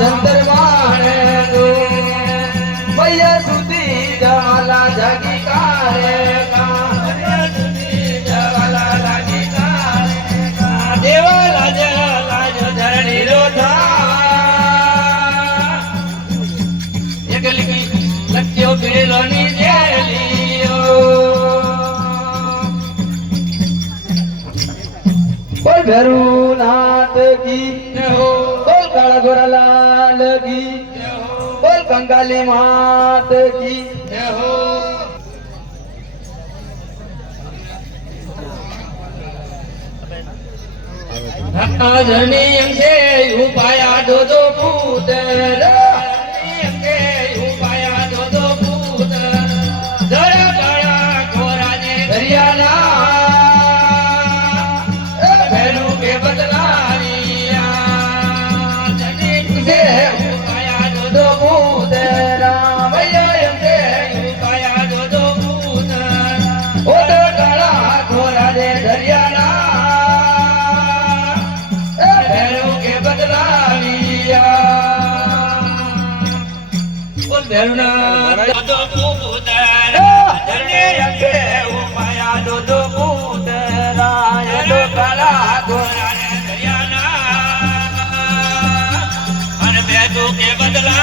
जंतर माने दो भैया सुधी जवाला जागी कारे का जवाला जागी कारे का देवाला जला जो धरणी रोधा एक लक्ष्यो बेलोनी जेलियो बोल भैरूनाथ की हो बोल काला गोरा लाल की बोल कंकाली मात की हो धरणी से उपाया दो दो पुत्र के उपाया दो दो पुत्र धरा काला गोरा ने हरियाणा भैरू के बदलारिया धरणी से उपाया दो दो पुत्र भैया से उपाया दो दो पुत्र ओ तो काला गोरा ने हरियाणा दो पुत्र धरणी के उपाया दो दो पुत्र दो काला गोरा ने हरियाणा और भैरू के बदला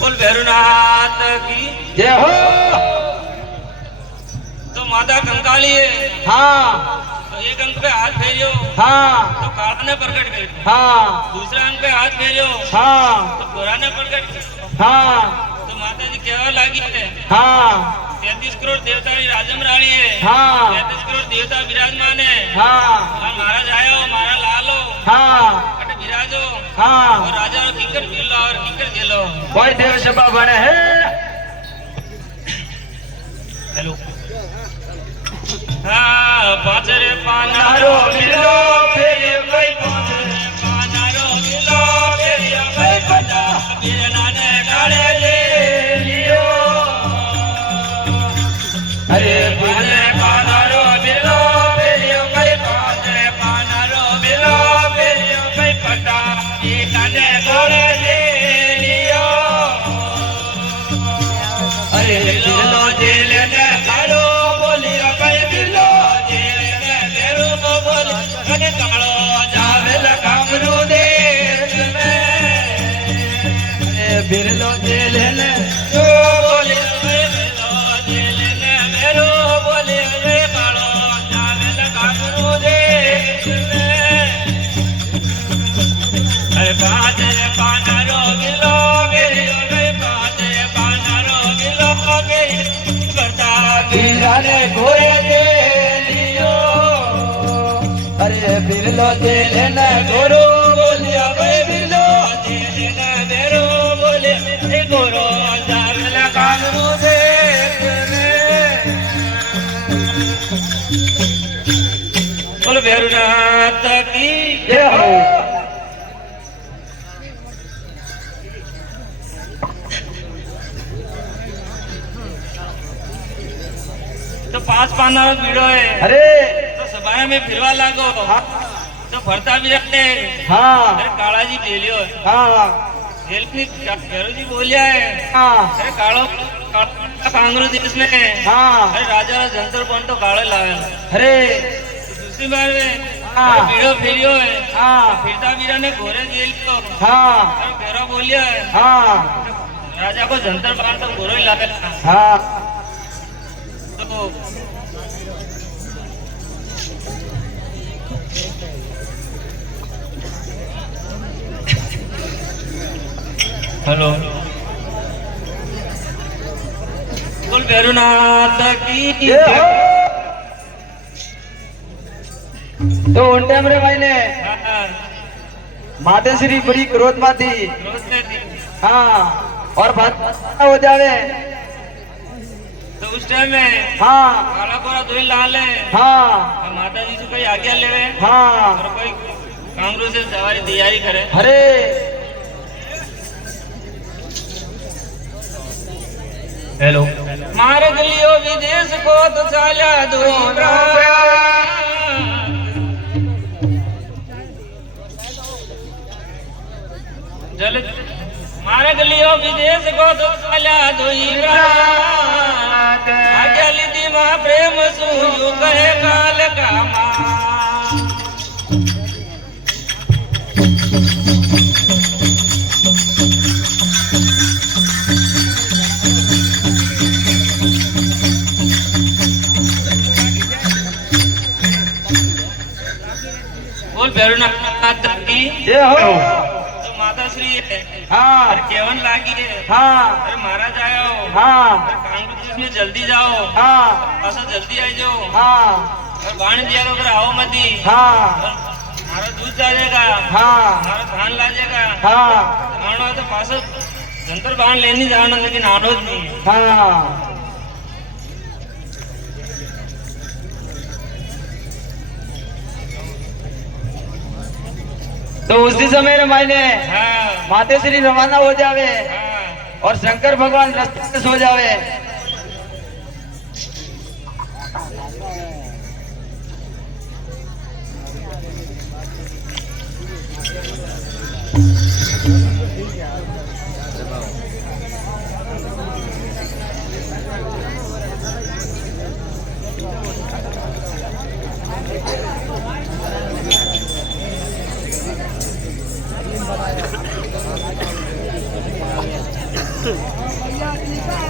बोल भैरूनाथ की जय हो। तो माता कंकाली है हाँ तो एक अंक पे हाथ फेरियो हाँ तो काला ने प्रकट कर हाँ दूसरा अंक पे हाथ फेरियो हाँ तो गोरा ने प्रकट कर हाँ तो माता जी कहवा लगी है हाँ 33 करोड़ देवता की राजम रानी है हाँ 33 करोड़ देवता विराजमान है हाँ और महाराज आयो मारा लालो हाँ कट विराजो हाँ और राजा और किंकर मिलो और किंकर गेलो कोई देव सभा बने है हेलो हाँ पाचरे पानारो मिलो फिर कोई पाचरे पानारो मिलो फिर कोई पता बिरना ने गाड़े ले लियो अरे पाचरे पानारो मिलो फिर कोई पाचरे पानारो मिलो फिर कोई पता बिरना ने गाड़े ले लियो अरे बिरलो जेल ने गाड़ो बिरलो जेल ने जो बोले बिरलो जेल ने मेरो बोले रे कालो जावे लगा गुरु देश में अरे बाजे पानारो गिलो मेरी रे बाजे पानारो गिलो के करता बिरला ने गोरे दे लियो अरे बिरलो जेल ने गोरो बोलिया वे बिरलो जेल ने मेरो गोरो जावला कागरू देश में बोल भैरूनाथ की जय हो। तो 5 पाना वीडियो है अरे तो सभा में फिरवा लागो हाँ तो भरता भी रखते हाँ अरे काला जी ले लियो हाँ भैरू जी बोलिया है हाँ अरे कालो कांग्रेस देश में हाँ अरे राजा जंतर पण तो काले लावे अरे दूसरी बार में हाँ वीडियो फेरियो है हाँ फिरता वीरा ने घोरे जेल को हाँ अरे भैरू बोलिया है हाँ राजा को जंतर पण तो घोरो ही लावे हाँ तो हेलो बोल भैरूनाथ की तो उन टाइम रे भाई ने माता श्री बड़ी क्रोध में थी हाँ और बात हो जावे तो उस टाइम में हाँ काला कोरा धोई लाल है हाँ माता जी से कोई आज्ञा लेवे हाँ और कोई कांग्रेस से सवारी तैयारी करे अरे हेलो मार्ग लियो विदेश को तो चाल्या दोई जल मार्ग लियो विदेश को तो चाल्या दोई आज्ञा लीधी मां प्रेम सुयो कहे काल का मां बोल भैरवनाथ की जय हो। तो माता श्री है हाँ अरे केवन लागी है हाँ अरे महाराज आयो हाँ कांग्रेस में जल्दी जाओ हाँ ऐसा जल्दी आई जाओ हाँ और बाण दिया तो आओ मती हाँ हमारा दूध जाएगा हाँ हमारा धान ला जाएगा हाँ आनो है तो पास जंतर बाण लेनी जाना लेकिन आनो नहीं हाँ तो उसी समय रमाइने हाँ माते श्री रवाना हो जावे हाँ और शंकर भगवान रास्ते से सो जावे।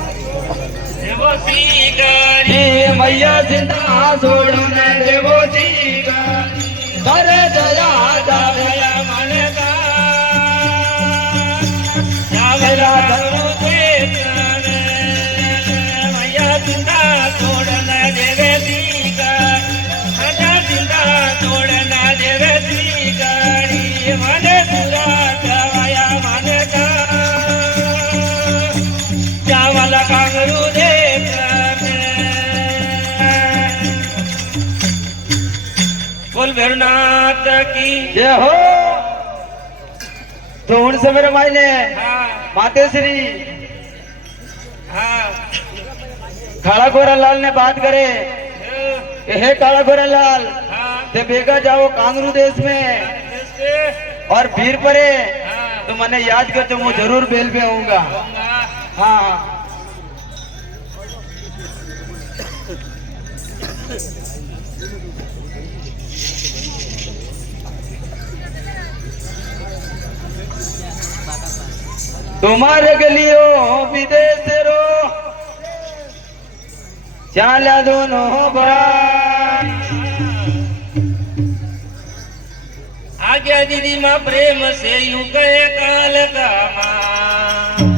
देवो श्री मैया जिंदा छोड़ने देवो जी का करे जया जया मन का जावेला करू मैया चिंता छोड़ना देवे का मैया चिंता छोड़ना देवे गाड़ी मन पूरा जवाया मन का चावल कांगरू दे बोल भैरवनाथ की जय हो। तो उन समय रमाइने हाँ माते श्री हाँ काला गोरा लाल ने बात करे कि हे काला गोरा लाल हाँ ते बेगा जाओ कांगरू देश में और वीर परे हाँ तो मैंने याद कर तो मैं जरूर बेल पे आऊंगा। हाँ तुम्हारे गलियो विदेश रो चाला दोनों भरा आज्ञा दीदी माँ प्रेम से यूं कहे काल का माँ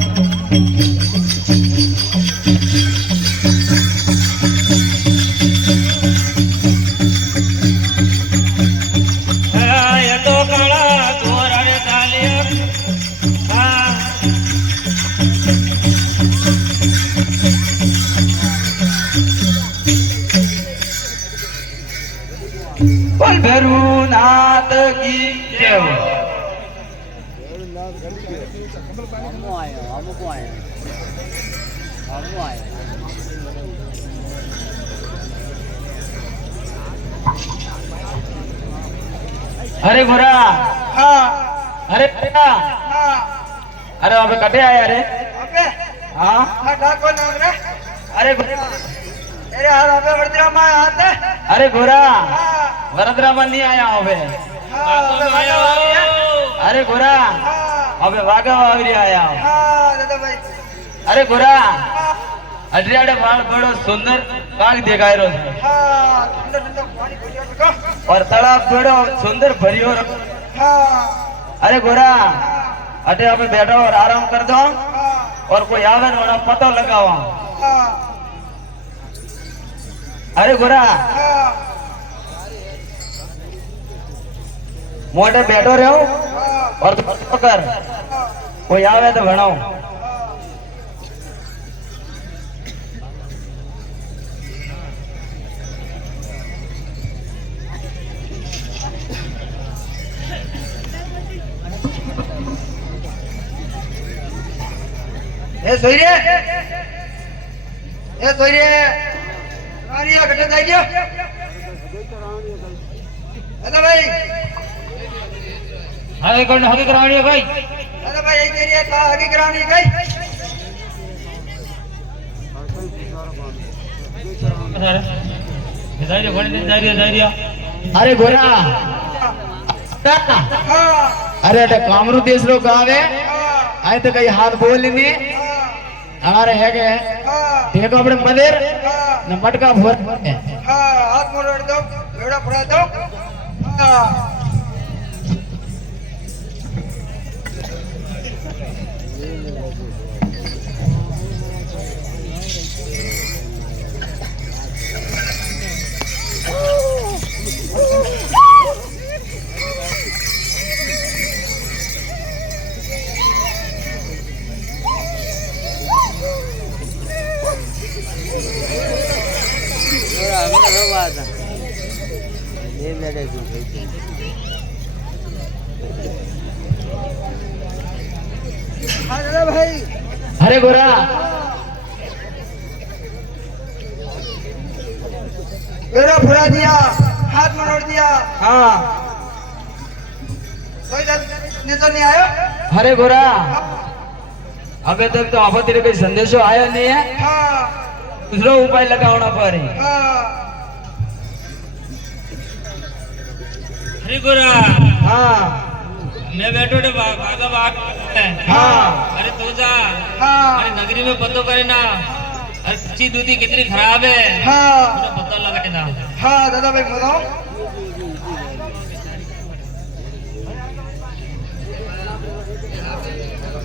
ये तो काला चोरा रे डालिया हाँ बोल भैरवनाथ की जय हो। अरे घोरा हाँ अरे बेटा हाँ अरे अबे कटे आया रे अबे हाँ हाँ डाको नाम रे अरे घोरा अरे यार अबे वर्दरा माँ आते अरे घोरा हाँ वरदरामन नहीं आया अबे हाँ अबे वाला वाली है अरे घोरा हाँ अबे वागा वावरी आया हाँ दादा भाई अरे घोरा हाँ अड्रियाडे बाल बड़ो सुंदर काग देखाय रो छे हाँ सुंदर सुंदर पानी भरियो देखो और तालाब बड़ो सुंदर भरियो रो। हाँ अरे घोरा अटे अबे बैठो और आराम कर दो हाँ और कोई आवे न वना पतो लगावा। हाँ अरे घोरा हाँ मोटे बैठो रहो हाँ और तो कर कोई आवे तो भणाओ। ए सोई रे એ સોયરે રાણીયા ઘટે થઈ ગયો અરે ભાઈ હવે કોણ હકી કરાવણી ભાઈ અરે ભાઈ એ તેરી કા હકી કરાવણી ગઈ अरे गोरा अरे कामरू देश रो गावे आए तो कई हाथ बोल नहीं हमारे है के देखो अपने मदेर न मटका भोर हाँ हाथ मोड़ दो बेड़ा फड़ा दो हाँ अरे भाई अरे गोरा बेड़ा फुरा दिया हाथ मरोड़ दिया हाँ कोई नजर नहीं आया अरे गोरा अबे तक तो आप तेरे कोई संदेशो आया नहीं है हाँ दूसरा उपाय लगाना पड़े हाँ अरे गोरा हाँ मैं बैठो रे भागा भाग हाँ अरे तू जा हाँ अरे नगरी में पतो करे ना अरे कच्ची दूधी कितनी खराब है हाँ पूरा पता लगाए ना हाँ दादा भाई बताओ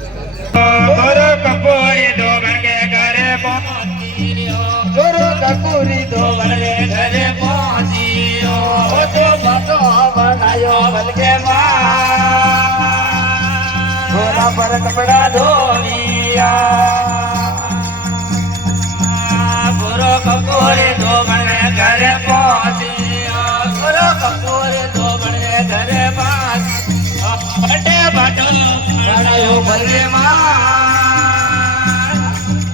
गोरो कपूरी दो बन के घरे पहुंची गोरो कपूरी दो बन के घरे पहुंची ओ तो बतो बनायो बन के मां गोरा पर कपड़ा धोलिया गोरो कपूरी दो बन के घरे पहुंची गोरो कपूरी दो बन के घरे पहुंची बटे बटो बनायो बन के मां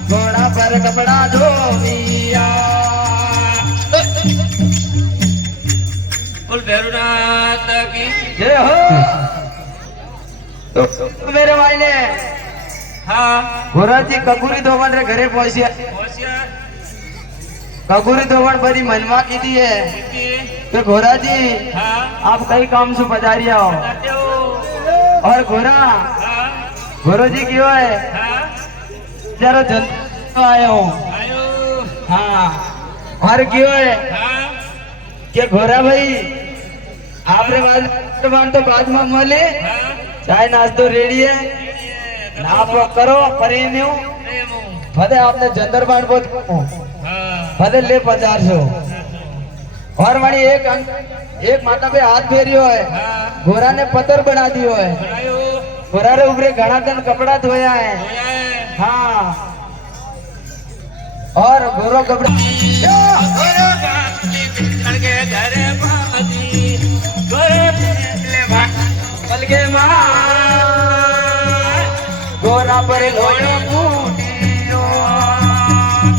घोड़ा पर कपड़ा धोलिया बोल भैरवनाथ की जय हो तो मेरे भाई ने हाँ घोड़ा जी कपूरी धोवन रे घरे पहुंचिया होशियार कपूरी धोवन बड़ी मनवा की दी है कितनी तो घोड़ा जी हाँ आप कई काम से पधारिया हो बताते हो और घोड़ा हाँ घोड़ा जी क्यों है हाँ जरा जन आया हूँ आयो हाँ और क्यों है हाँ कि घोड़ा भाई आपने बात तो बाद में मोले हाँ चाय नाश्तो रेडी है आप करो प्रेम हो प्रेम हूँ फते आपने जंदर बांध बहुत हाँ फते ले 500 और मारी एक माता पे हाथ फेरियो है हाँ घोड़ा ने पत्थर बना दियो है आयो घोड़ा रे ऊपरे घना दिन कपड़ा धोया है होया है हाँ और घोड़ो कपड़ा गोरो बापी बिछड़ के घरे पहुंची गोरो ले पल के मां घोड़ा पर लोयो फूटियो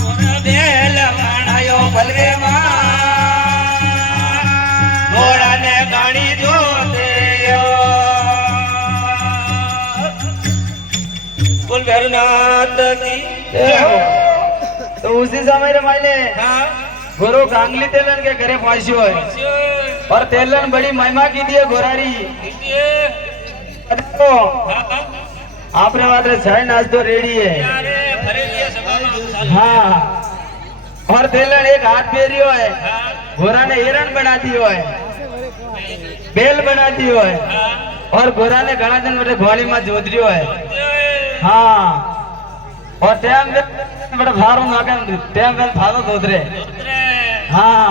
गोरो बेल बनायो पल के मां घोड़ा ने गाड़ी जो दियो बोल भैरवनाथ की तो उसी समय रे मायने हाँ गोरो गांगली तेलन के घरे पहुंचियो है होशियार और तेलन बड़ी महिमा की दी है घोरारी कितनी तो हाँ आपने मात्र चाय नाश्तो रेडी है यारे भरे लिए सब हाँ और तेलन एक हाथ फेरियो है हाँ घोड़ा ने हिरण बना दियो है बेल बना दियो है हाँ और घोड़ा ने घना दिन बड़े घोड़ी में जोतरियो है हाँ और टाइम बड़ा भारो नाके टाइम वेल भारो दोदरे हाँ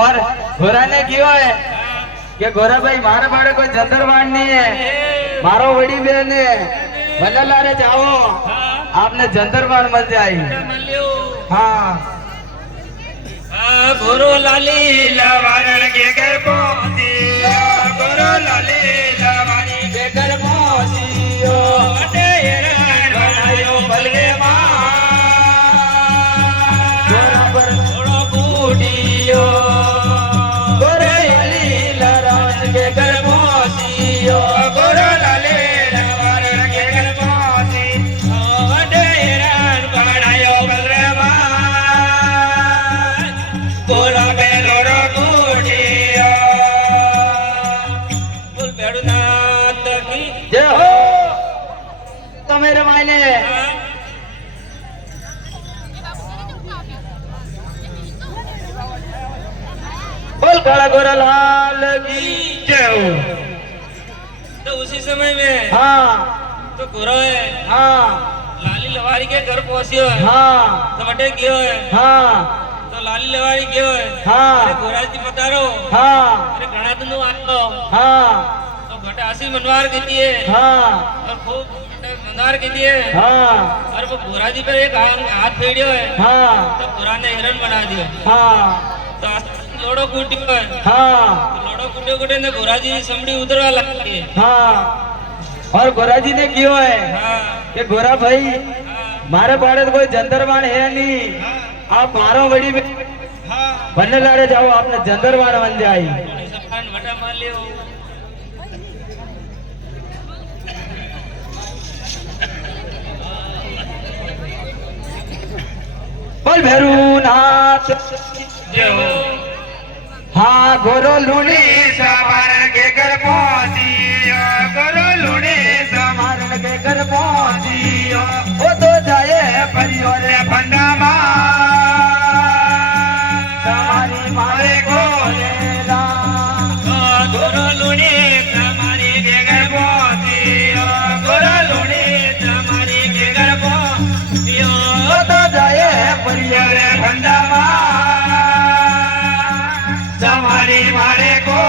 और घोड़ा ने क्यों है कि घोड़ा भाई मारे बाड़े कोई जंतर बाण नहीं है मारो बड़ी बहन है भले लारे जाओ आपने जंतर बाण मत जाई हाँ गोरो लाली लवारण के घर पहुंची गोरो लाली लवाणी के घर पहुंची ओ बटे हिरण बनायो बलगे मां काला गोरा लाल की जय हो। तो उसी समय में हाँ तो गोरा है हाँ लाली लवारी के घर पहुंचियो है हाँ तो बटे गयो है हाँ तो लाली लवारी गयो है हाँ अरे गोरा जी बतारो हाँ अरे घना दिन आयो हाँ तो घटे आसी मनवार के दिए हाँ और खूब मनवार के दिए हाँ और वो गोरा जी पर एक हाथ फेड़ियो है हाँ तो गोरा ने हिरन बना दियो हाँ तो लोड़ो कूटियो है हाँ तो लोड़ो कूटे कूटे ने गोरा जी की समड़ी उतरवा लगी है हाँ और गोरा जी ने क्यों है हाँ कि गोरा भाई हाँ मारे पाड़े तो कोई जंदरवान है नहीं आप मारो बड़ी हाँ बनने लारे जाओ आपने जंदरवान बन जाई सप्तान वटा मान लियो बोल भैरू नाथ जय हो हाँ गोरो लूनी समारण के घर पहुंची गोरो लूनी मारन के घर पहुंची वो तो जाए परियों फंडामा हमारी मारे को लेला गोरो लुणी हमारे के घर पहुंची गोरो लुणी हमारे के घर पहुंची वो तो जाए परियों फंडामा समारी मारे को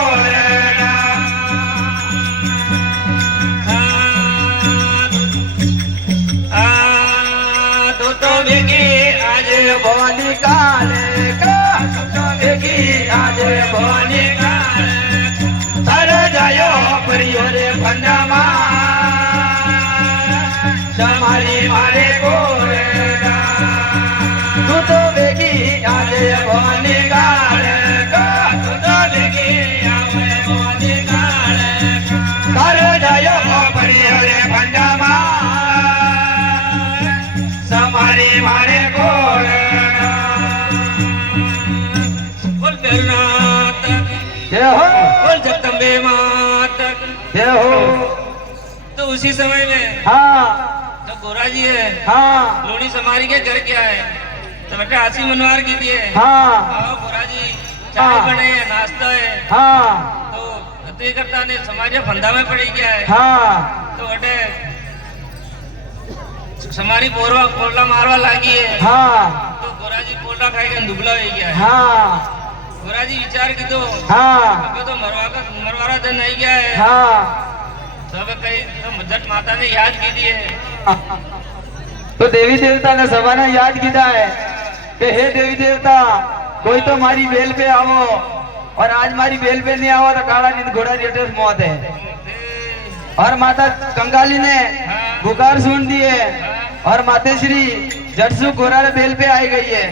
तो बेगी आज भवानी काले का की आज भवानी तर जायो परियों फंडामा समारी मारे को तू तो बेगी आज भवानी काले कर जायो परियों फंडामा समारी मारे को बोल भैरनाथ जय हो बोल जगदम्बे माता जय हो तो उसी समय में हाँ तो गोरा जी है हाँ लोनी समारी के घर क्या है तो बेटा आसी मनवार की दिए हाँ आओ गोरा जी चाय बने है नाश्ता है हाँ तो अति करता ने समाज फंदा में पड़ी गया है हाँ तो बेटे समारी पोरला मारवा लागी है हाँ तो गोरा जी पोरला खाई के दुबला हो गया है हाँ गोरा जी विचार की तो हाँ अबे तो मरवारा दिन नहीं गया है हाँ तो अबे कहीं तो जट माता ने याद की दी है तो देवी देवता ने सभाने याद किया है कि हे देवी देवता कोई तो मारी बेल पे आओ और आज मारी बेल पे नहीं आओ तो काला नींद घोड़ा रिटर्स मौत है और माता कंगाली ने पुकार सुन दी है और माता श्री जटसु घोड़ा बेल पे आई गई है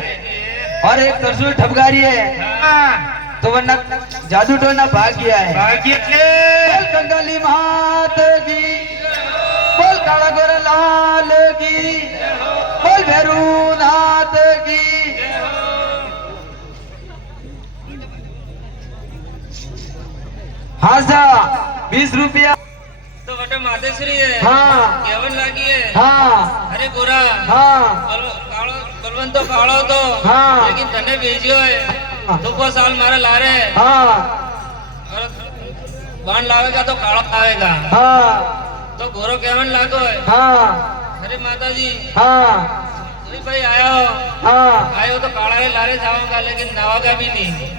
और एक तरसुल ठपकारी है तो वरना जादू टोना भाग गया है बोल कंगाली मात की बोल काला गोरा लाल की बोल भैरू नाथ की हाँ सा 20 रुपया तो बेटा मातेश्वरी है हाँ केवन लागी है हाँ अरे गोरा हाँ बलवंत तो कालो तो हाँ। लेकिन तने भेजियो है तो को साल मारे ला रहे हाँ और बाण लावेगा तो कालो आवेगा हाँ तो गोरो केवन लागो है हाँ अरे माता जी हाँ अरे भाई आया हो हाँ आयो तो काला ही लारे जाऊंगा लेकिन नवागा भी नहीं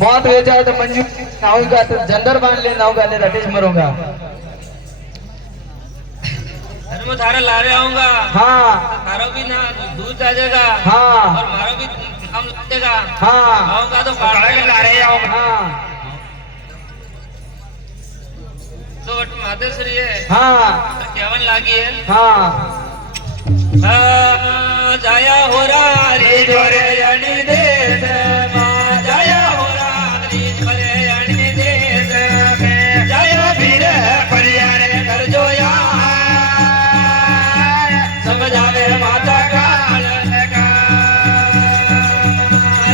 मौत हो जाए तो मंजू आऊंगा तो जंदर बांध ले नाऊंगा ले रटेश मरूंगा अरे मैं थारे लारे आऊंगा हाँ तो थारो भी ना दूध आ जाएगा हाँ और मारो भी काम लगेगा हाँ आऊंगा तो काला ही लारे आऊंगा हाँ तो मातेश्वरी है हाँ तो केवन लागी है हाँ जाया हो रहा रे जोरे अणी देश में जाया हो रहा रे जोरे अणी देश में जाया भीर परियारे कर जो यार समझावे माता काल का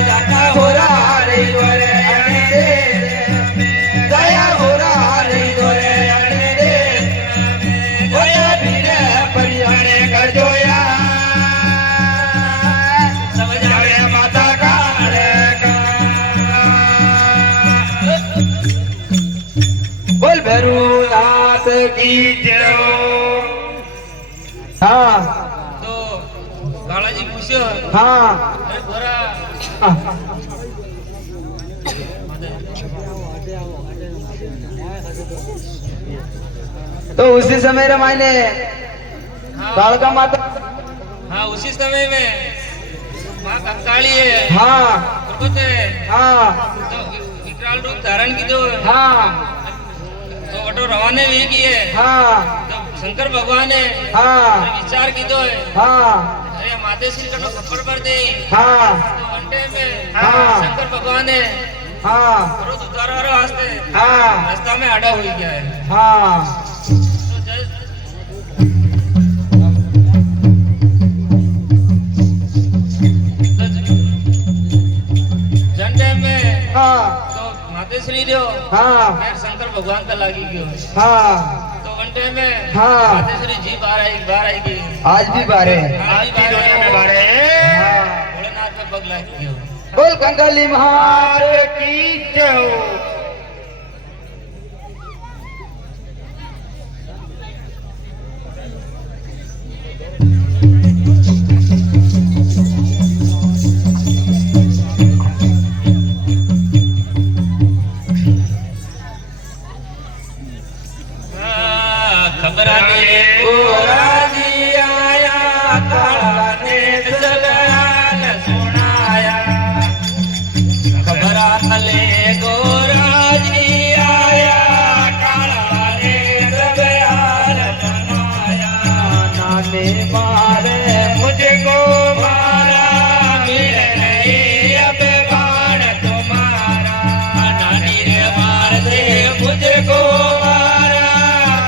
जाता हो रहा रे जोरे अणी देश में जाया हो रहा रे जोरे अणी देश में जाया भीर परियारे कर जो यार समझावे माता पूछो हाँ अरे गोरा तो उसी समय रे मायने कालका माता हाँ उसी समय में माँ कंकाली है हाँ पर्वत है हाँ तो विकराल रूप धारण की जो हाँ तो ऑटो रवाने भी की है हाँ तो शंकर भगवान है हाँ विचार की तो है हाँ अरे माते श्री का खप्पर पर दे हाँ तो घंटे में हाँ। शंकर भगवान है हाँ रोज उतारो वाले वास्ते हाँ रास्ता में आड़ा हुई गया है हाँ तो जय झंडे में हाँ तो माते श्री जो हाँ फिर शंकर भगवान का लागी गयो हाँ तो घंटे में हाँ। माते श्री जी बाहर आएगी आज भी बारे आज भी दुनिया में बाहर हाँ। भोलेनाथ पे पग लाग गयो बोल कंकाली महादेव की जय हो। खबर ने गोरा जी आया काला ने सगळ्यान सुनाया खबर ले गोरा जी आया काला ने सगळ्यान सुनाया नाने मारे मुझको मारा मिले नहीं अब बाण तुम्हारा नानी रे मार दे मुझको मारा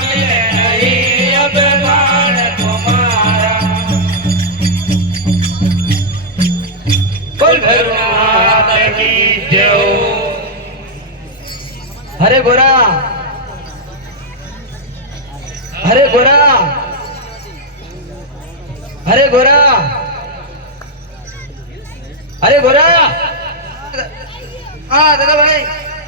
मिले नहीं अब बाण तुम्हारा बोल भैरवनाथ की जय हो। अरे गोरा अरे गोरा अरे गोरा अरे गोरा हाँ दादा भाई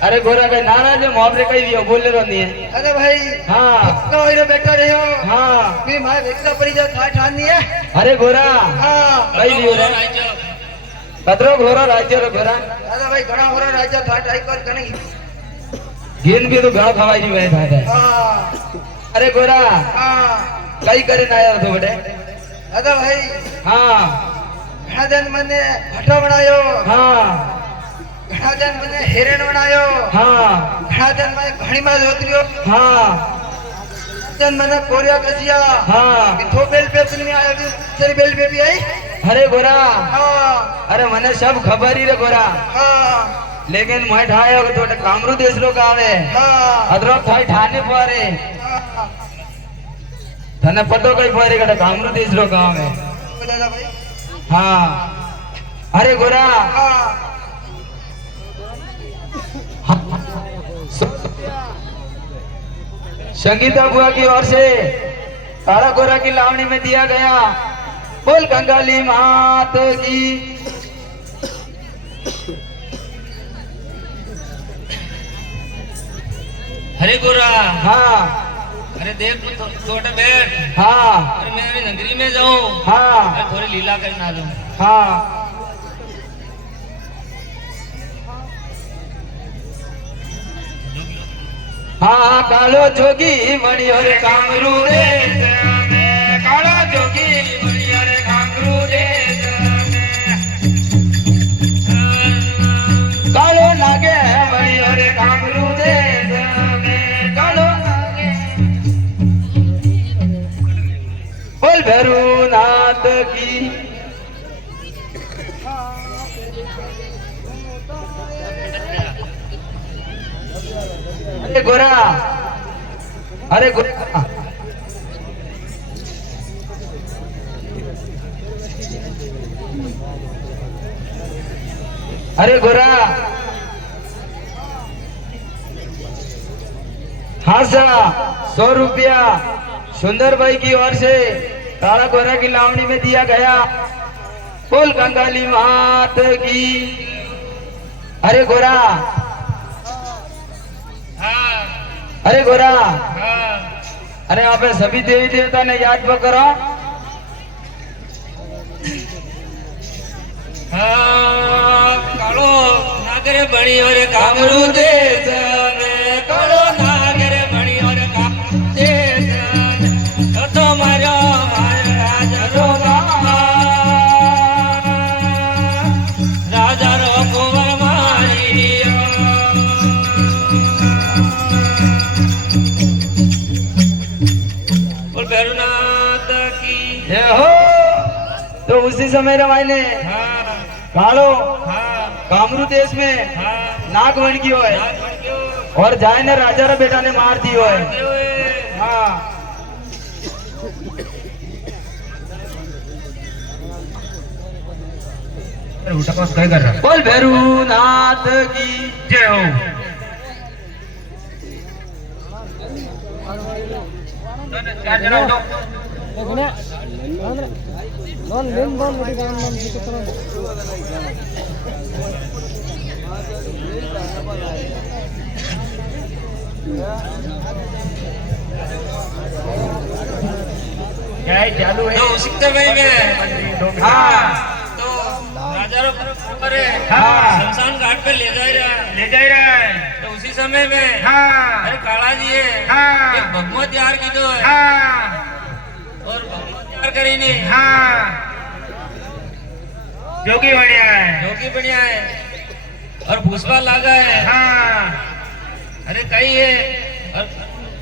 अरे गोरा कहीं नाराज है मुहावरे कहीं भी हो बोले रो नहीं है दादा भाई हाँ तो इधर बैठा रहे हो हाँ भी मारे व्यक्ति परिचय था ठान है अरे गोरा हाँ कहीं भी हो बोलो रहा राजो कतरो घोरा राज्य रो गोरा दादा भाई घना हो रहा राजा था ट्राई कर करेंगे गेंद भी तो गाँव खवाई नहीं वह था हाँ अरे गोरा हाँ कई करे ना यार तो बड़े दादा भाई हाँ घना दिन मैंने भट्टा बनायो हाँ घना दिन मैंने हिरण बनायो हाँ घना दिन मैंने घनी मार होतरियो हाँ दिन मैंने कोरिया कसिया हाँ थो बेल पे में आयो थी तेरी बेल पे भी आई अरे गोरा हाँ अरे मने सब खबर ही रे गोरा हाँ लेकिन मैं ठायो तो कामरू देश लोग आवे हाँ अदरो थाई ठाने पारे हाँ तने पतो कई पारे कटा कामरू देश लोग आवे दादा भाई हाँ अरे गोरा हाँ संगीता बुआ की ओर से काला गोरा की लावणी में दिया गया बोल कंगाली मात की हरे गोरा हाँ अरे देख छोटे बैठ हाँ अरे मैं अभी नगरी में जाऊं हाँ अरे थोड़ी लीला करना आ जाऊं हाँ हाँ कालो जोगी मणियो रे कामरू रे कालो जोगी मणियो रे कामरू रे कालो नागे मणियो रे कामरू रे कालो नागे बोल भैरवनाथ की अरे गोरा अरे गोरा अरे गोरा हाँ सा 100 रुपया सुंदर भाई की ओर से काला गोरा की लावणी में दिया गया बोल कंगाली मात की अरे गोरा हाँ अरे गोरा हाँ अरे आप सभी देवी देवता ने याद करो કાળો નાગરે બળી ઓરે કામરૂ દેશ મે કાળો નાગરે બળી ઓરે કામરૂ દેશ તો માર્યો રાજા રો રાજા રો કુંવર મારિયો બોલ ભૈરવનાથ કી जय हो। तो उसी समय रमाइने હા कालो હા कामरू देश में હા नाग बन गयो है નાગ બળ્યો और जाए ने राजा रा बेटा ने मार दियो है। દેવ એ हाँ बोल भैरवनाथ की જય હો चालू है। तो उसी समय में हाँ तो राजा रो कुंवर है हाँ। शमशान घाट पे ले जा रहा है तो उसी समय में अरे काला जी है एक भगवा तैयार कीधो है और भगवा तैयार करीने जोगी बढ़िया है जोगी बढ़िया है और भूसवा लागा है अरे कई है और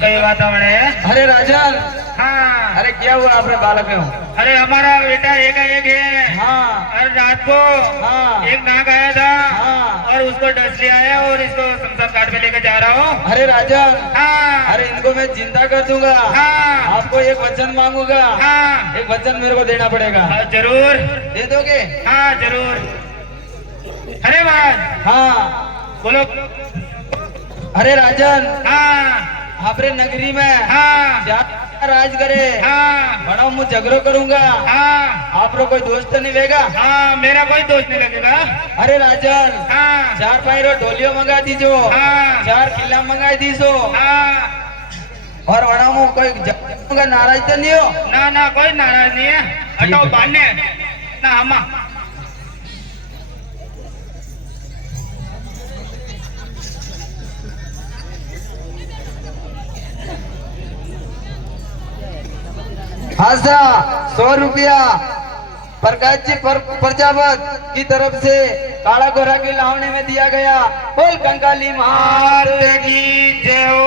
कई वातावरण है अरे राजन हाँ अरे क्या हुआ अपने बालक में? अरे हमारा बेटा एक है हाँ और रात को हाँ। एक नाग आया था हाँ। और उसको डस लिया है और इसको शमशान घाट पे लेकर जा रहा हूँ अरे राजन हाँ अरे इनको मैं जिंदा कर दूंगा। हाँ आपको एक वचन मांगूंगा। हाँ एक वचन मेरे को देना पड़ेगा। हाँ, जरूर दे दोगे? हाँ जरूर अरे बात हाँ बोलो अरे राजन हाँ आपरे नगरी में हाँ क्या राज करे हाँ बड़ा मैं झगड़ो करूंगा। हाँ आप कोई दोस्त नहीं लेगा? हाँ मेरा कोई दोस्त नहीं लगेगा अरे राजन हाँ 4 पायरो ढोलियो मंगा दीजो। हाँ 4 किला मंगा दीजो। हाँ और वड़ा में कोई झगड़ूंगा नाराज तो नहीं हो? ना ना कोई नाराज नहीं है हटाओ बांधने ना हमा हाजा 100 रुपया प्रकाश जी प्रजापत की तरफ से काला गोरा की लावणी में दिया गया। बोल कंकाली मात की जय हो।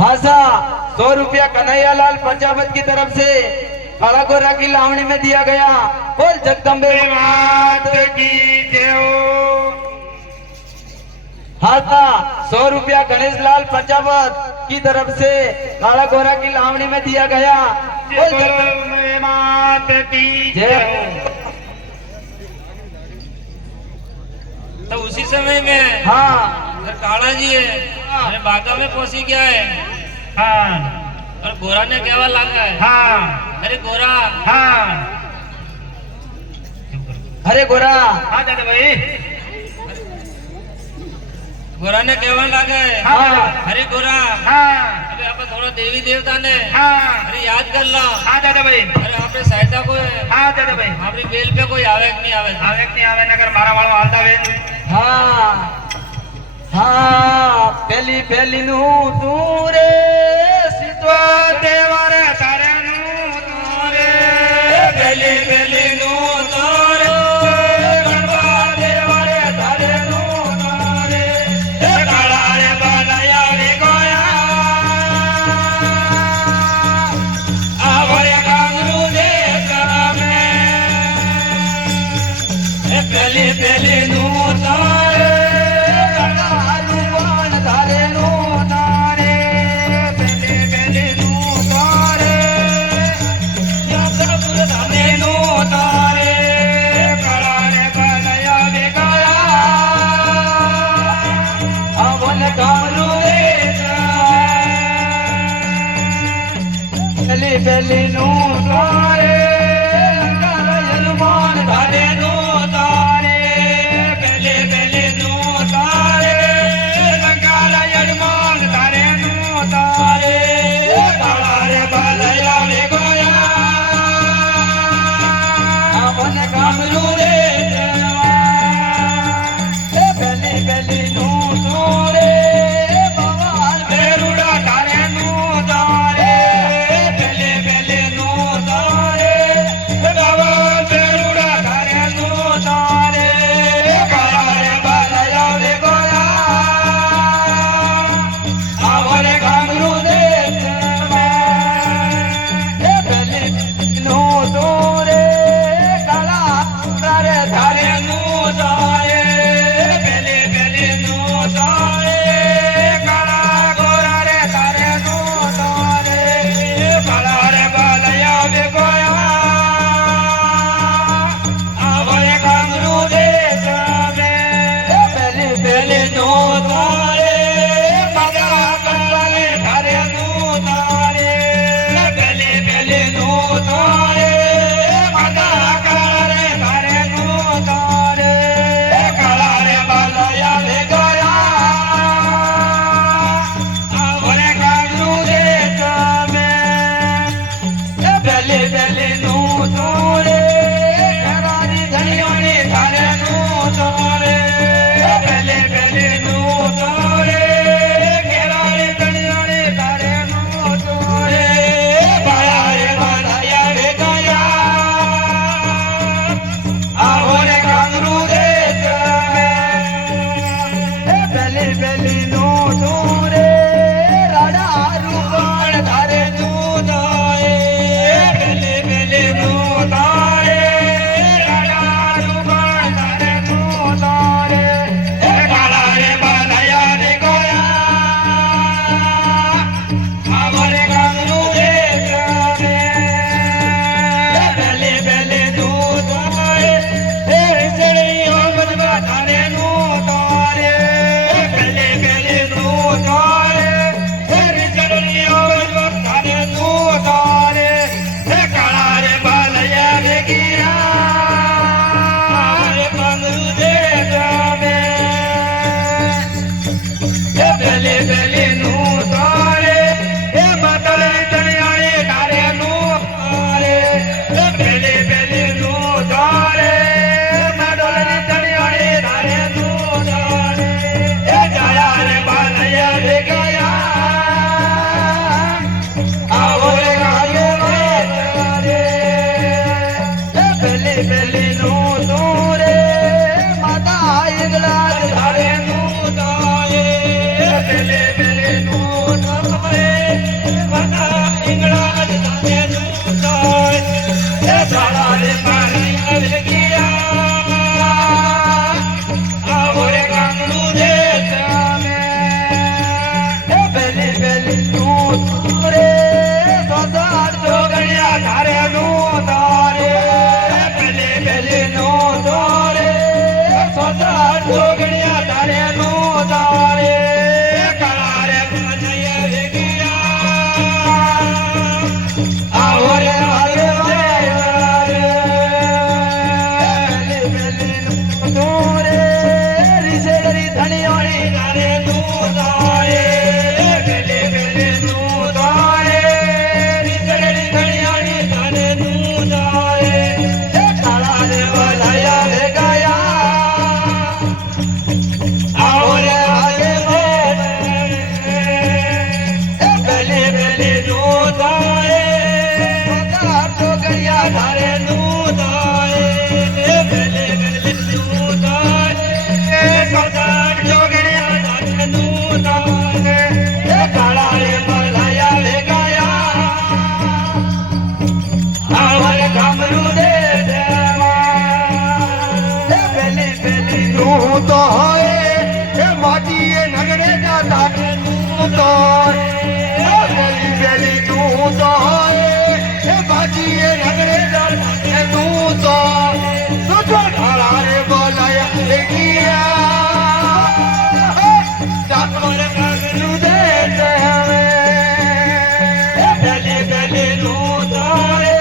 हाजा 100 रुपया कन्हैयालाल प्रजापत की तरफ से काला गोरा की लावणी में दिया गया। बोल जगदम्बे मात की जय हो। हाथा 100 रुपया गणेश लाल प्रजापत की तरफ से काला गोरा की लावणी में दिया गया। बोल जगदम्बे मात की जय हो। तो उसी समय में हाँ अगर काला जी है अरे बागा में पहुंची गया है हाँ और गोरा ने कहवा लगा है हाँ अरे गोरा हाँ अरे गोरा हाँ दादा भाई गोरा ने कहवा लगा है हाँ अरे गोरा हाँ अरे आप थोड़ा देवी देवता ने हाँ अरे याद कर ला हाँ दादा भाई अरे आपने सहायता को हाँ दादा भाई आपकी बेल पे कोई आवे कि नहीं आवे आवे कि नहीं आवे नगर मारा वालों हालता वे हाँ हाँ पहली पहली नू तू रे सिद्वा देवर तारे नू तोरे बेली बेली नो तारे गणपा देवरे तारे नो तारे काला रे बनाया रे गोया आवरे कांगरू दे कामे बेली बेली नो तारे बेली नू तारे लंका हनुमान धारे नू तारे बेली बेली नू तारे लंका हनुमान धारे नू तारे काला रे बालया रे गोया આપને કામરું રે એ પેલી પેલી નું રે ભગવાન ભેરુડા તારે નું તારે પેલી પેલી નું તારે ભગવાન ભેરુડા તારે નું તારે કારે બાલયા રે ગોયા આવરે કામરું રે એ પેલી નું રે કાળા તારે તારે નું તારે પેલી પેલી નું તારે કાળા ગોરા રે તારે નું તારે કાળા રે બાલયા વે ગોયા આવરે કામરું રે તમે પેલી પેલી નું તારે મગા કંવાલે તારે નું તારે પેલી પેલી નું તારે મગા કરે તારે નું તારે કાળા રે બાલયા વે ગયા આવરે કામરું રે તમે પેલી પેલી નું તારે ઘરાની ધણીઓની તારે નું તારે પેલી પેલી નું તારે ઘરાની ધણીઓની તારે નું તારે બાળા રે બાળાયા રે ગયા આવરે કામરું રે તમે પેલી પેલી નું તારે રાડા રૂપણ તારે નું તારે પેલી પેલી નું તારે રાડા રૂપણ તારે નું તારે કાળા રે બાલયા રે ગોયા આવરે કામરું રે તમે પેલી પેલી નું તારે રીસડીઓ બજવા તારે નું તારે પેલી પેલી નું તારે રીસડીઓ બજવા તારે નું તારે કાળા રે બાલયા રે ગયા રે કામરું રે તમે પેલી પેલી નું તારે માતાની ધણીયાણી તારે નું તારે પેલી પેલી નું તારે માતાની ધણીયાણી તારે નું તારે જાયા રે બાલયા રે ગયા આવરે કામરું રે તારે પેલી પેલી નું તારે માતા ઈગલા તારે નું તારે પેલી પેલી નું તારે માતા ઈગલા તારે નું તારે કાળા રે બાલયા રે ગયા આવરે કામરું રે તમે પેલી પેલી નું તારે સોસાર જોગણિયા તારે નું તારે પેલી પેલી નું તારે સોસાર જોગણિયા તારે નું તારે કાળા રે બાલયા રે ગયા આવરે આવરે પેલી પેલી નું તારે રીસેડરી ધણીઓની તારે નું તારે પેલી પેલી નું તારે રીસેડરી ધણીઓની તારે નું તારે કાળા રે બાલયા રે ગયા આવરે આવરે પેલી પેલી નું તારે સોસાર જોગણિયા તારે નું તારે પેલી પેલી નું તારે સોસાર જોગણિયા તારે નું તારે કાળા રે બાલયા રે ગયા આવરે કામરું રે પેલી પેલી નું તારે માટીએ નગરે જા તારે નું તારે પેલી પેલી નું તારે માટીએ નગરે જા તારે નું તારે સોચો કાળા રે બાલયા રે ગયા આવરે કામરું રે તમે પેલી પેલી નું તારે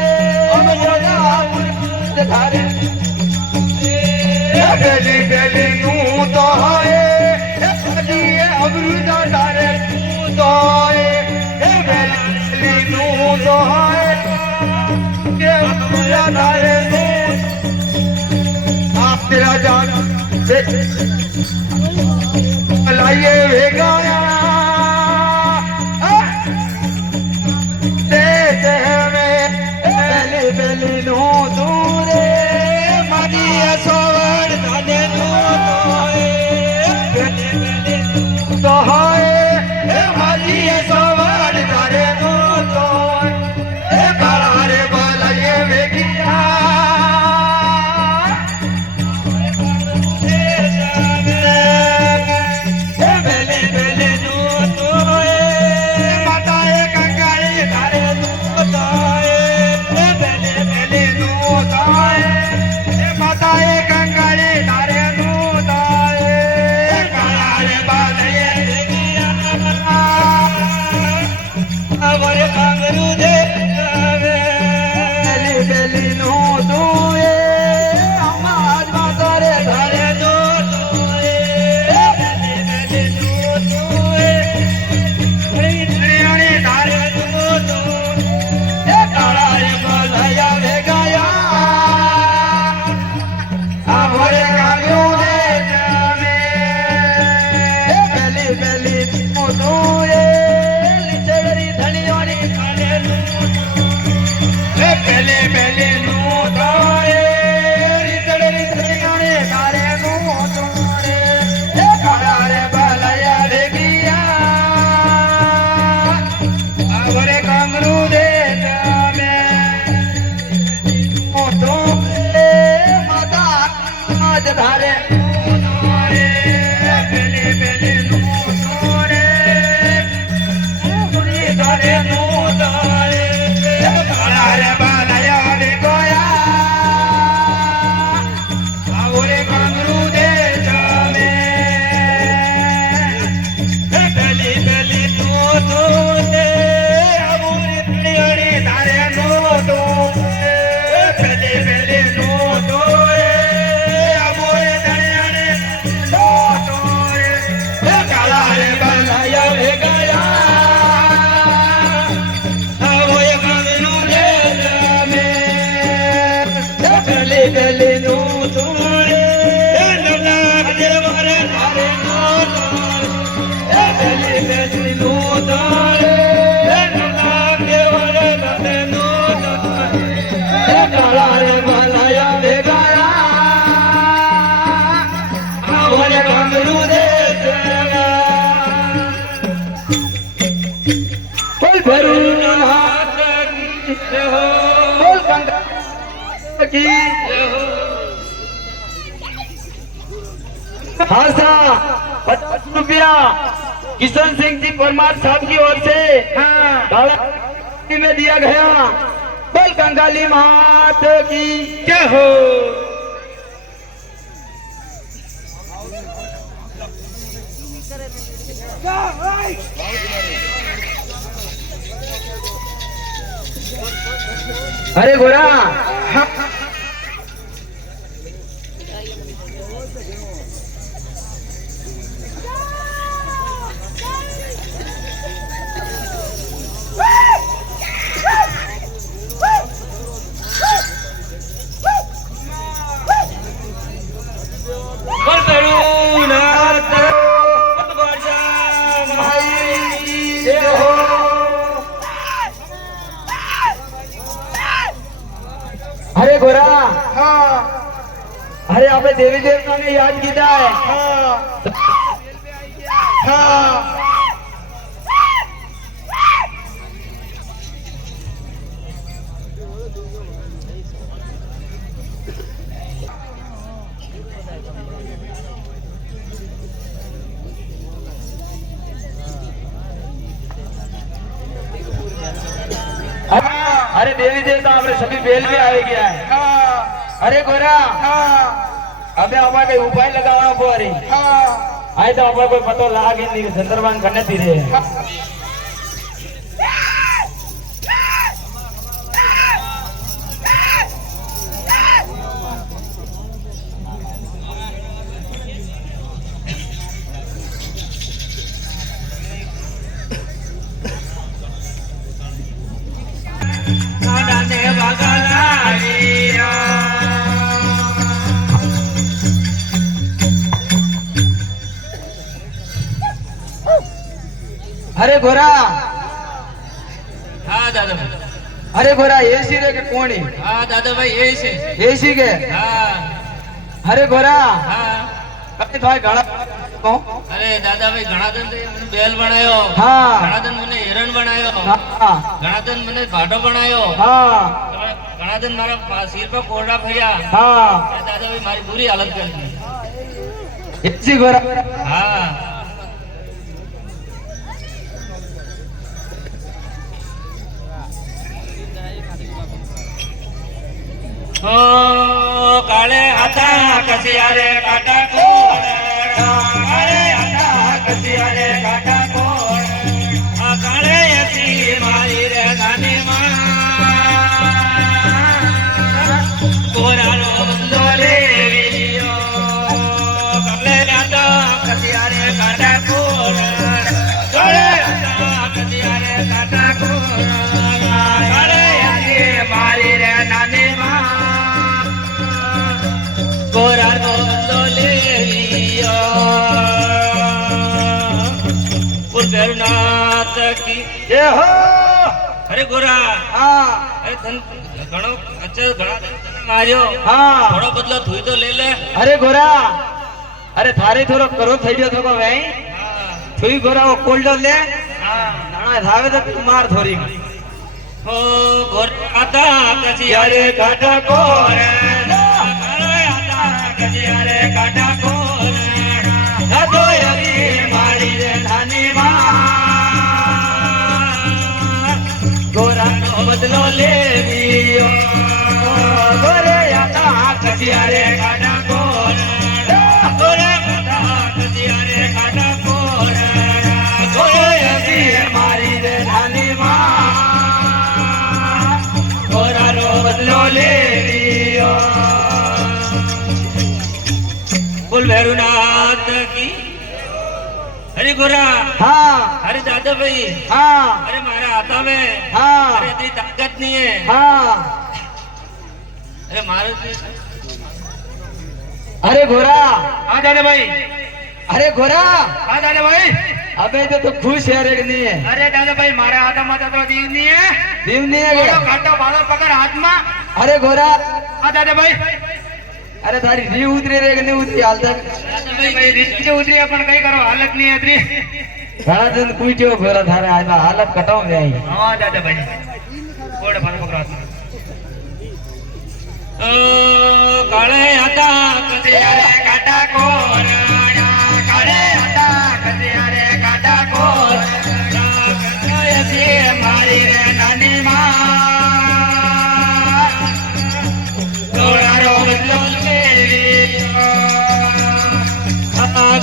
અમે જોયા તારે પેલી પેલી નું તારે અમૃત તારે નું તારે પેલી નું તારે તારે लाइए भेगाया देते हमें बेली बेली नो दूरे मादी सोवर धाने नो तोए बेली बेली तो होए मादी सोवर धाने नो तोए कारे बालाए भेगिया हाँ साहब 50 रुपया किशन सिंह जी परमार साहब की ओर से में दिया गया। बोल कंगाली मात की जय हो। अरे गोरा अरे गोरा अरे आपने देवी देवता ने याद किया है। अरे देवी देवता आपने सभी बेल में आए गया है। अरे गोरा अबे हमारे कोई उपाय लगाना पड़े। आए तो हमारे कोई पता लागे नहीं संदर्भान करने तीरे अरे गोरा हाँ दादा भाई अरे गोरा एसी रे के कोणी हाँ दादा भाई यही से एसी के हाँ अरे गोरा हाँ अरे भाई घणा को अरे दादा भाई घणा दिन ते મને બેલ બનાયો हाँ ઘણા દિન મને હિરણ બનાયો हाँ ઘણા દિન મને ભાડો બનાયો हाँ ઘણા દિન મારા સિર પર કોરડા ફર્યા हाँ એ દાદા ભાઈ મારી બુરી હાલત કરી દી एसी गोरा हाँ ओ काळे हाता कसियारे काटा कोण काळे हाता कसियारे काटा कोण काळे असी मारी रे गाणी मा कोरालो बंदोले विलियो काळे हाता कसियारे काटा कोण काळे हाता कसियारे काटा कोण काळे असी मारी रे गाणी मा गोरा गोले भैरवनाथ की ये हो अरे गोरा हाँ अरे धन घणो अच्छा घणा धन तने मार्यो हाँ थोड़ो बदलो थुई तो ले ले अरे गोरा अरे थारे थोड़ो करो થઈ ગયો તો ભાઈ हाँ थुई गोरा वो कोल्डो ले हाँ નાણા થાવે તો માર થોરી ओ गोरा आता कसियारे काटा कोर अरे आता कसियारे काटा कोर दादो यरी मारी रे धानी मा गोरा नो बदलो ले लियो गोरे आता कसियारे काटा कोर गोरे आता कसियारे काटा कोर गोरे यरी मारी रे धानी मा गोरा नो बदलो ले लियो बोल भैरवनाथ की अरे गोरा हाँ अरे दादा भाई हाँ अरे मारा हाथा में हाँ अरे इतनी ताकत नहीं है हाँ अरे मारो अरे गोरा हाँ दादा भाई अरे गोरा हाँ दादा भाई अबे तो खुश है रे कि नहीं है अरे दादा भाई मारा हाथा में तो दीव नहीं है दीव नहीं है क्या? काटो बालो पकड़ हाथ में अरे गोरा हाँ दादा भाई अरे थारी री उतरी रे कि नहीं उतरी हाल तक दादा भाई रिश्ते उतरी अपन कहीं करो हालत नहीं है इतनी घना दिन पूछो गोरा थारे आज हालत कटाऊ में आई हाँ दादा भाई कोड़ बालो पकड़ हाथ में ओ काले हाथा कसियारे काटा कोर काले हाथा कसियारे काटा कोर कसियारे मारी रे नानी मां गोरा रो बदलो ले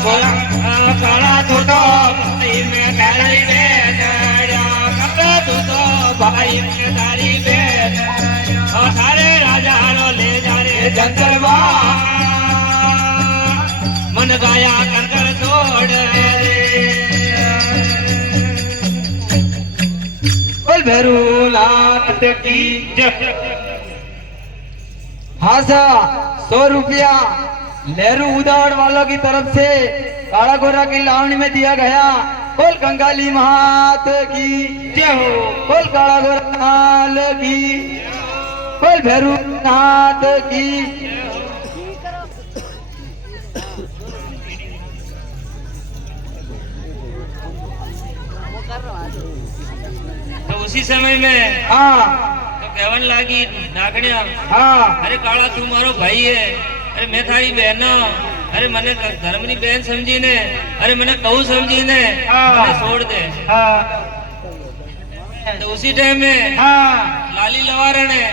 गोरा काला तो भाई में गाड़ी में काला तो भाई में गाड़ी में सारे राजा रो ले जा रे जंगलवा मन गाया कंकर छोड़ बोल भैरवनाथ की हाँ सा 100 रुपया लहरू उदावड़ वालों की तरफ से काला गोरा की लावणी में दिया गया। बोल कंगाली महात की जय हो। बोल काला गोरा लाल की। बोल भैरवनाथ की। तो उसी समय में हाँ तो कहवन लागी नागणिया हाँ अरे काला तू मारो भाई है अरे मैं थारी बहन अरे मने धर्मनी बहन समझी ने अरे मने कहू समझी ने मने छोड़ दे तो उसी टाइम में लाली लवारण है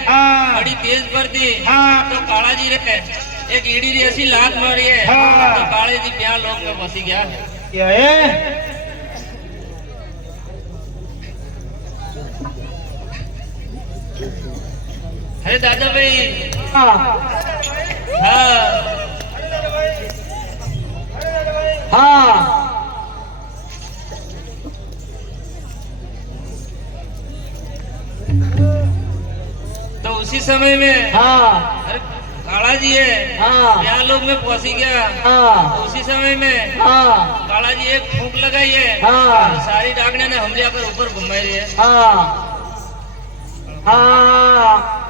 बड़ी तेज पर थी तो काला जी रहे एक ईडी री ऐसी लात मारी है तो काले जी क्या लोग में बसी गया अरे दादा भाई हाँ हाँ हाँ तो उसी समय में हाँ अरे काला जी है हाँ यहाँ लोग में पहुंची गया हाँ उसी समय में हाँ काला जी एक फूंक लगाई है हाँ सारी डाकने ने हमले आकर ऊपर घुमाई रही है हाँ हाँ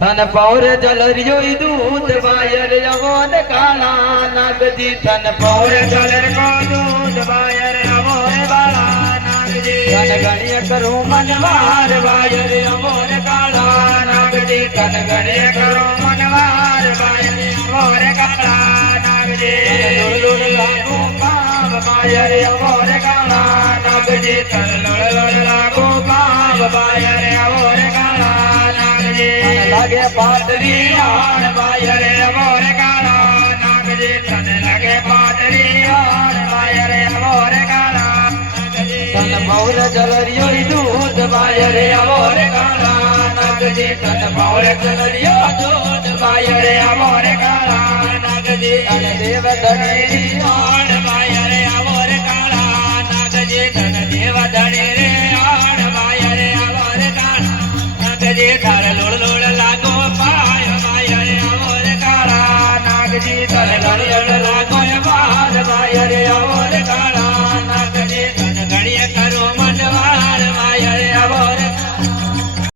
तन पौर जलरियो दूध बायर यवोन काला नागजी तन पौर जलर को दूध बायर यवोन बाला नागजी तन गणिय करू मन मार बायर यवोन काला नागजी तन गणिय करू मन मार बायर यवोन काला नागजी लुड़ लुड़ लागू पाव बायर यवोन काला नागजी तन लुड़ लुड़ लागू पाव बायर यवोन काला नागजी लगे पातरी आन बायर मोर काला नागजी तन लगे पातरी आन बायर मोर काला नागजी तन मोर जलरियो दूध बायर मोर काला नागजी तन मोर जलरियो दूध बायर मोर काला नागजी तन देव धनेरी आन बायर मोर काला नागजी तन देव धनेरी आन बायर मोर काला नागजी थार लोड़ लोड़ लागो पाय बायर मोर काला नागजी तन लोड़ लोड़